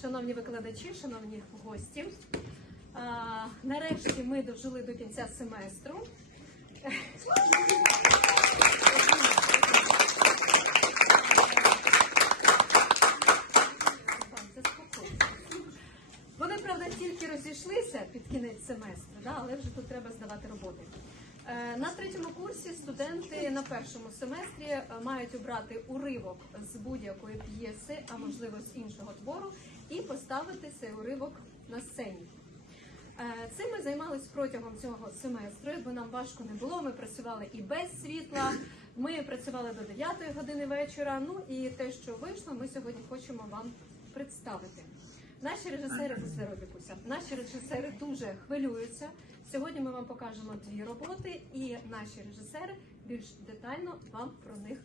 шановні викладачі, шановні гості. Нарешті ми дожили до кінця семестру. Вони, правда, тільки розійшлися під кінець семестру, але вже тут треба здавати роботи. Е, На третьому курсі студенти на першому семестрі е, мають обрати уривок з будь-якої п'єси, а можливо з іншого твору, і поставити цей уривок на сцені. Е, Цим ми займалися протягом цього семестру, бо нам важко не було. Ми працювали і без світла. Ми працювали до 9 години вечора. Ну і те, що вийшло, ми сьогодні хочемо вам представити. Наші режисери Вікуся, наші режисери дуже хвилюються. Сьогодні ми вам покажемо дві роботи, і наші режисери більш детально вам про них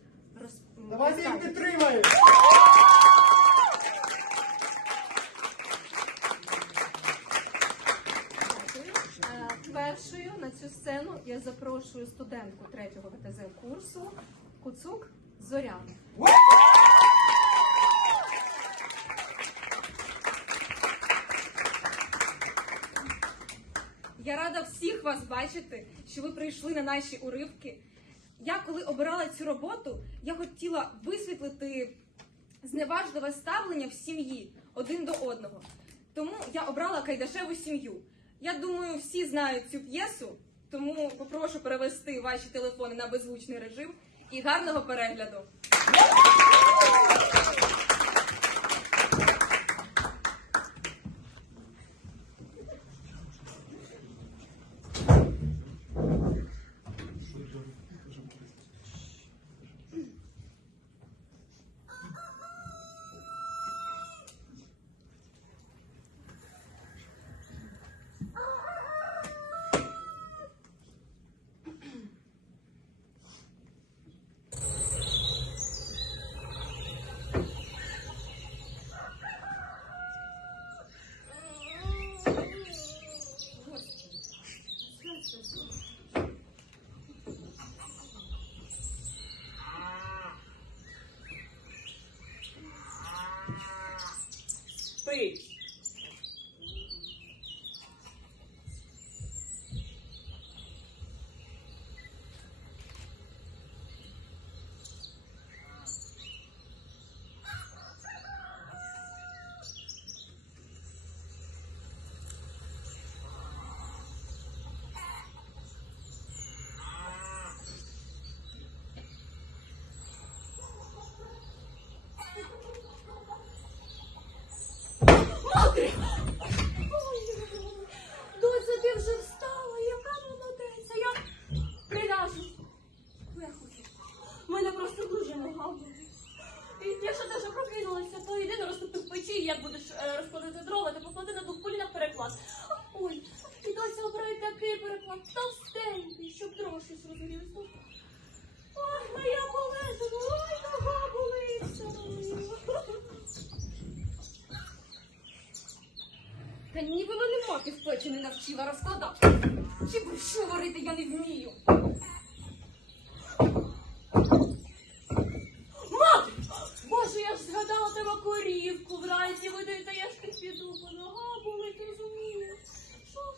роз- Давайте їх підтримаємо. Першою на цю сцену я запрошую студентку третього ВТЗ курсу Куцук Зоряну. Я рада всіх вас бачити, що ви прийшли на наші уривки. Я коли обирала цю роботу, я хотіла висвітлити зневажливе ставлення в сім'ї один до одного. Тому я обрала Кайдашеву сім'ю. Я думаю, всі знають цю п'єсу, тому попрошу перевести ваші телефони на беззвучний режим і гарного перегляду. frente. Ти то йди розтопи печі, як будеш е, розкладати дрова, ти поклади на двох колінах переклад. Ой, і доця обирає такий переклад, товстенький, щоб трошки зрозумілося. Ой, моя полежала, ой, нога болить. Та ніби мене мати в печі не навчила розкладати. Чи б що варити я не вмію. Мати! Боже, я ж згадала тебе корівку вранці водити, я ж піду, бо нога болить, розумієш? Що ж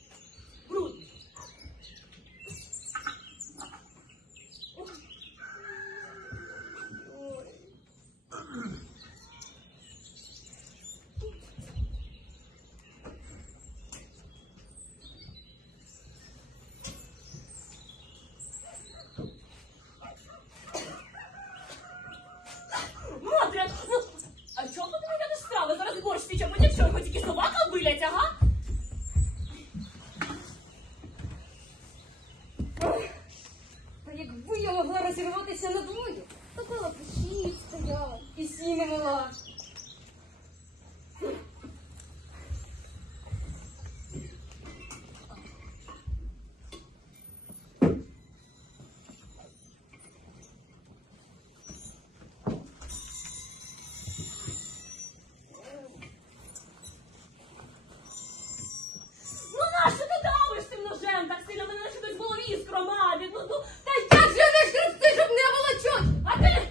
ножем так сильно, мене наче десь в голові скромадить. Ну, ну, та як же не шкребти, щоб не було чуть? А ти...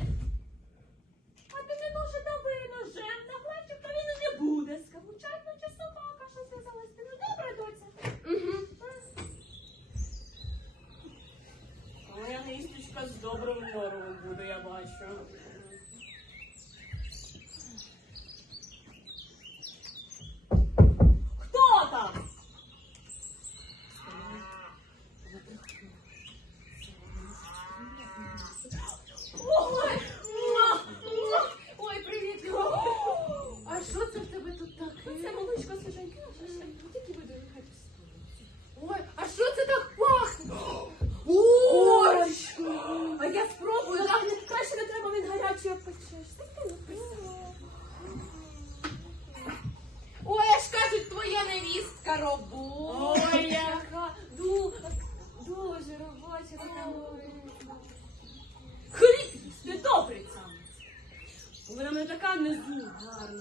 А ти не дуже дави ножем, та плачів, то він не буде. Скавучать, ну чи собака, що зв'язалась. Ти ну добре, доця. Угу. Моя неїсточка з добрим норовом буде, я бачу. не зуб гарно.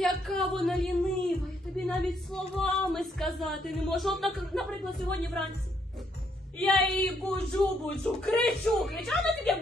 яка вона лінива, я тобі навіть словами сказати не можу. От, наприклад, сьогодні вранці. Я її буджу, буджу, кричу, кричала тобі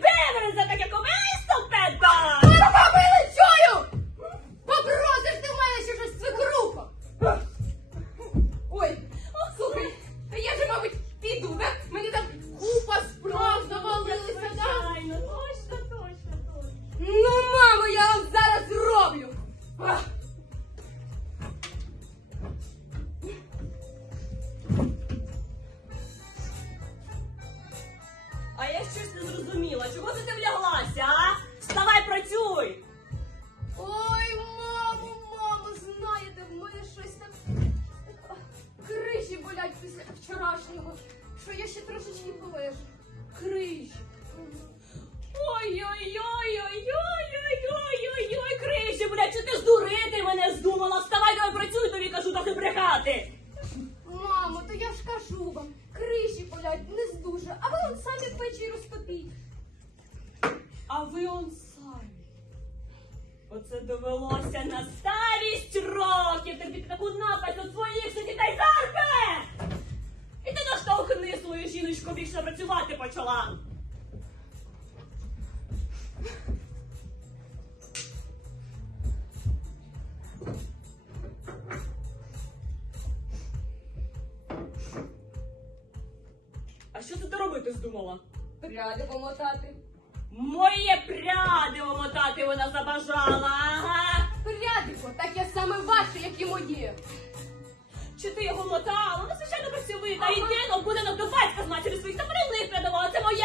це довелося на старість років терпіти таку напасть від своїх же дітей зарпи! І ти наштовхни свою жіночку більше працювати почала. А що це ти робити здумала? Пряди помотати. Моє пряди омотати вона забажала, ага. Прядико, таке саме ваше, як і моє. Чи ти його мотала? Ну, звичайно, працьовита. Йди, ну, будинок до батька з матері своїх та прилип прядувала. Це моє